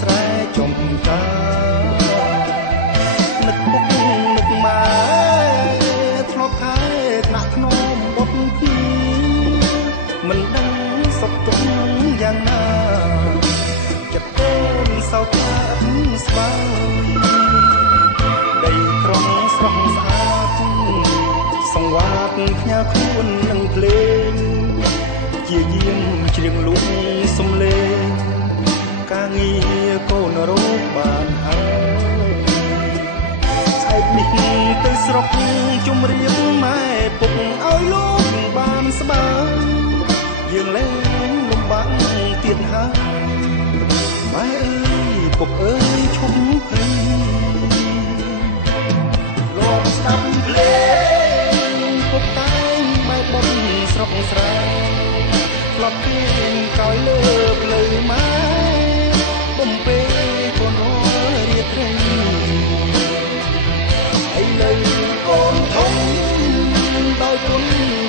ស្រែចំការនឹកពុកនឹកម៉ែធ្លាប់ខែថ្នាក់ធ្នមបុតពីមិនដឹងសុខទុក្ខយ៉ាងណាចិត្តកូនសោកស្អាតស្បើយដីក្រុងស្រស់ស្អាតសង្វាតផ្ញើខ្លួននឹងភ្លេងជាយាមច្រៀងលួងសំលេងការងារកូនរកបានហើយស្អែកនេះទៅស្រុកជំរាបម៉ែពុកឲ្យលោកបានស្បើយយើងលែងលំបាកទៀតហើយម៉ែអើយពុកអើយឈប់ភ័យលោកស្ដាប់ភ្លេងពុកតែងបែបបុនស្រុកស្រែផ្លប់ពីក្រោយលើផ្លូវម៉ែបំពេកូនរាត្រីឥឡូវកូនធំដោយគុណ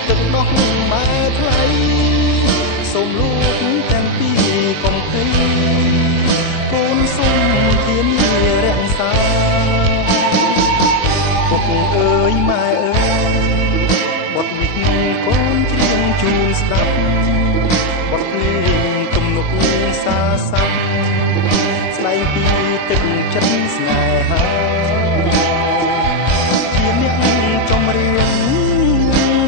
ទឹកដោះម៉ែថ្លៃសូមលោកទាំងពីរកុំភ័យកូនសូមធានារក្សាពុកអើយម៉ែអើយបទនេះកូនច្រៀងជូនស្ដាប់បទភ្លេងទំនុកសាស័ព្ទស្ដីពីទឹកចិត្តស្នេហាជាអ្នកចម្រៀង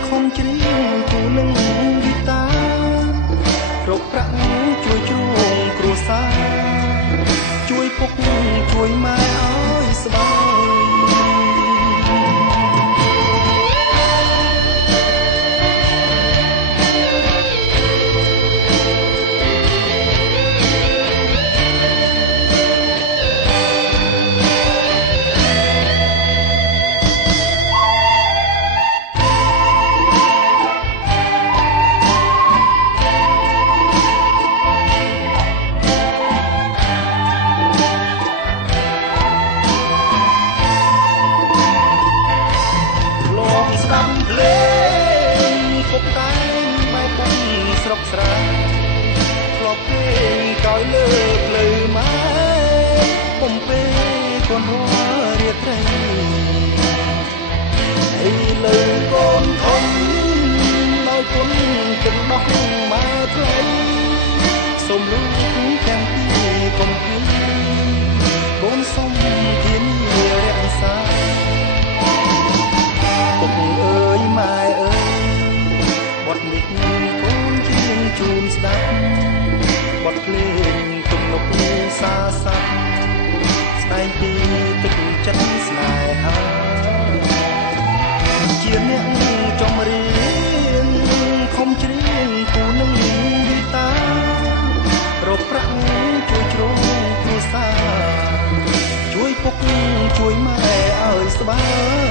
ខំច្រៀងគូនឹងហ្គីតារកប្រាក់ជួយជ្រោងគ្រួសារជួយពុកជួយម៉ែឲ្យស្បើយស្រុកស្រែធ្លាប់ពេងក្រោយលើផ្លូវម៉ែបំពេកូនរាត្រីឥឡូវកូនធំដោយគុណទឹកដោះម៉ែថ្លៃសូមលោកទាំងពីរកុំភ័យកូនសូមធានារក្សាពុកអើយម៉ែអើយបទនេះជូនស្ដាប់បទភ្លេងទំនុកសាស័ព្ទស្ដែងពីទឹកចិត្តស្នេហាជាអ្នកចម្រៀងខំច្រៀងគូនឹងហ្គីតារកប្រាក់ជួយជ្រោងគ្រួសារជួយពុកជួយម៉ែឲ្យស្បើយ